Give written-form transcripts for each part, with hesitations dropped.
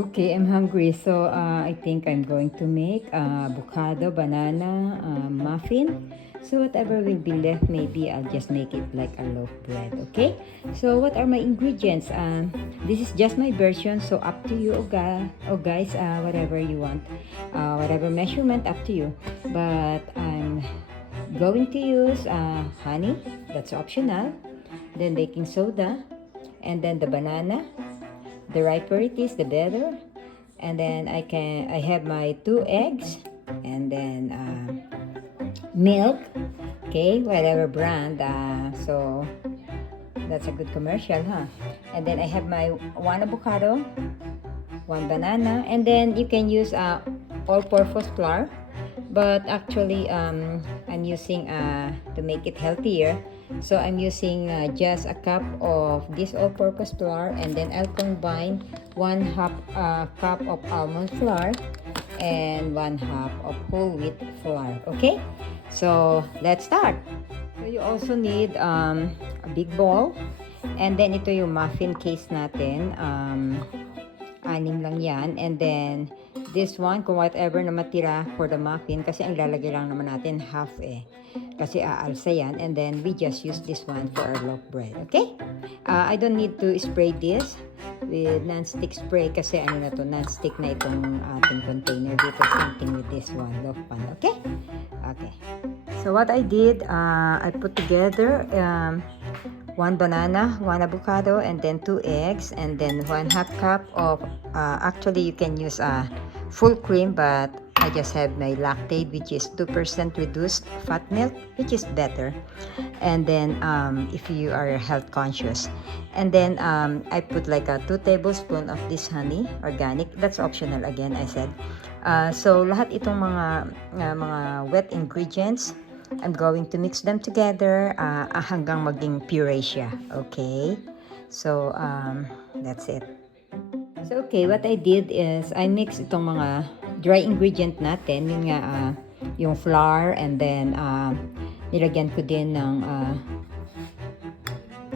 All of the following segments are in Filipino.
Okay, I'm hungry, so I think I'm going to make avocado, banana, muffin. So whatever will be left, maybe I'll just make it like a loaf bread, okay? So what are my ingredients? This is just my version, so up to you, guys, whatever you want. Whatever measurement, up to you. But I'm going to use honey, that's optional. Then baking soda, and then the banana. The riper it is, the better. And then I have my 2 eggs, and then milk, okay, whatever brand. So that's a good commercial, huh? And then I have my 1 avocado, 1 banana, and then you can use all-purpose flour. But actually, I'm using to make it healthier. So I'm using just a cup of this all-purpose flour, and then I'll combine 1/2 cup of almond flour and 1/2 of whole wheat flour. Okay, so let's start. So you also need a big bowl, and then ito yung muffin case natin. 6 lang yan, and then this one, kung whatever na matira for the muffin, kasi ang lalagay lang naman natin half kasi aalsa yan, and then we just use this one for our loaf bread, okay? I don't need to spray this with non-stick spray kasi ano na to, non-stick na itong ating container dito. Same thing with this one, loaf pan, okay? Okay. So what I did, I put together 1 banana, 1 avocado, and then 2 eggs, and then 1/2 cup of, actually you can use full cream, but I just have my Lactaid, which is 2% reduced fat milk, which is better. And then if you are health conscious, and then I put like a 2 tablespoons of this honey, organic. That's optional again, I said. So lahat itong mga wet ingredients, I'm going to mix them together hanggang maging puree siya. Okay? So that's it. So okay, what I did is I mix itong mga dry ingredient natin, yun nga yung flour, and then nilagyan ko din ng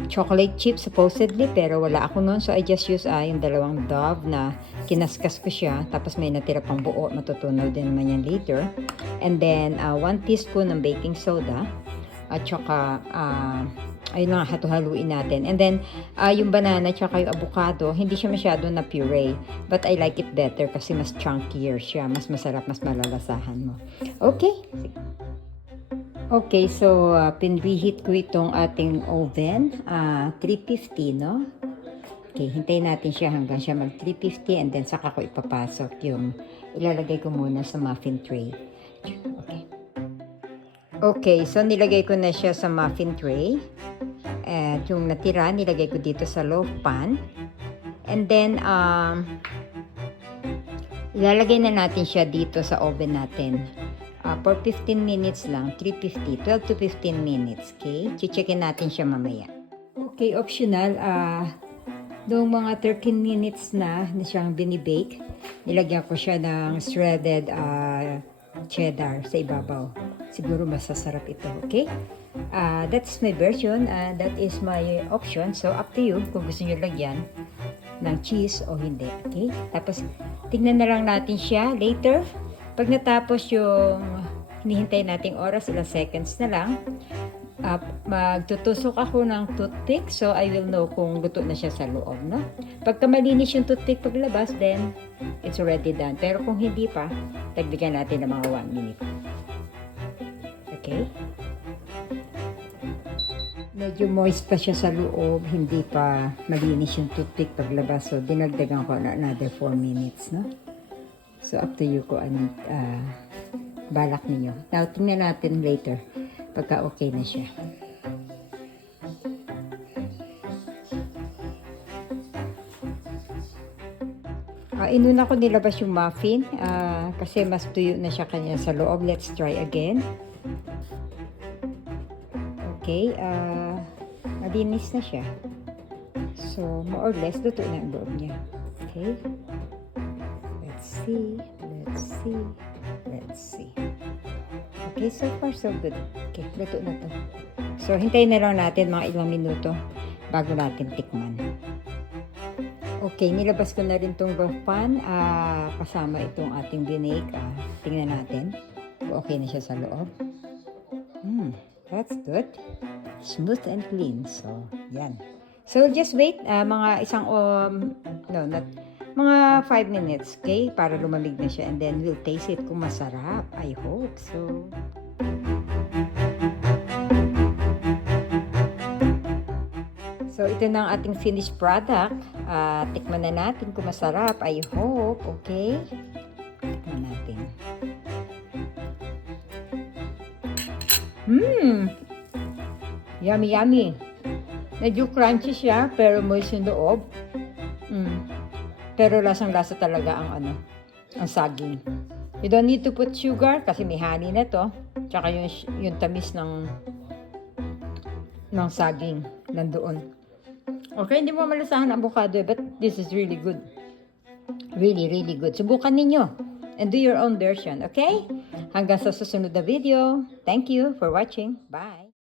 chocolate chip supposedly, pero wala ako noon, so I just use yung 2 Dove na kinaskas ko siya, tapos may natira pang buo, matutunaw din naman yan later. And then 1 teaspoon ng baking soda, at saka ayun na, halo-haluin natin. And then yung banana tsaka yung avocado, hindi siya masyado na puree, but I like it better kasi mas chunkier siya, mas masarap, mas malalasahan mo. Okay? Okay, so pinreheat ko itong ating oven, 350, no? Okay, hintayin natin siya hanggang siya mag 350, and then saka ko ipapasok yung, ilalagay ko muna sa muffin tray. Okay. Okay, so nilagay ko na siya sa muffin tray. At yung natira, nilagay ko dito sa loaf pan. And then, ilalagay na natin siya dito sa oven natin. For 15 minutes lang, 350, 12 to 15 minutes, okay? Checkin natin siya mamaya. Okay, optional, noong mga 13 minutes na siyang binibake, nilagyan ko siya ng shredded cheddar sa ibabaw. Siguro masasarap ito, okay? That's my version, that is my option. So, up to you kung gusto nyo lagyan ng cheese o hindi, okay? Tapos, tignan na lang natin siya later. Pag natapos yung hinihintay nating oras, ilang seconds na lang, magtutusok ako ng toothpick, so I will know kung luto na siya sa loob, no? Pagka malinis yung toothpick paglabas, then it's already done. Pero kung hindi pa, tagbigan natin ng mga 1 minute. Okay? Medyo moist pa siya sa loob, hindi pa malinis yung toothpick paglabas, so dinagdagan ko na another 4 minutes, no? So up to you kung anong balak niyo. Now, tingnan natin later pagka okay na siya. Inuna ko nilabas yung muffin kasi mas tuyo na siya kanya sa loob. Let's try again. Okay, malinis na siya. So, more or less, luto na ang loob niya. Okay. Let's see. Okay, so far so good. Okay, luto na to. So, hintayin na lang natin mga ilang minuto bago natin tikman. Okay, nilabas ko na rin tong pan kasama itong ating binig. Tingnan natin kung okay na siya sa loob. That's good. Smooth and clean. So, yan. So, just wait mga mga 5 minutes, okay? Para lumamig na siya and then we'll taste it kung masarap. I hope so. So, ito na ang ating finished product. Tikman na natin kung masarap. I hope. Okay? Tikman natin. Yummy, yummy. Medyo crunchy siya, pero moist yung loob. Pero lasang-lasa talaga ang ang saging. You don't need to put sugar kasi may honey na to. Tsaka yung tamis ng saging nandoon. Okay, hindi mo malasahan ang avocado, but this is really good. Really, really good. Subukan ninyo and do your own version, okay? Hanggang sa susunod na video. Thank you for watching. Bye!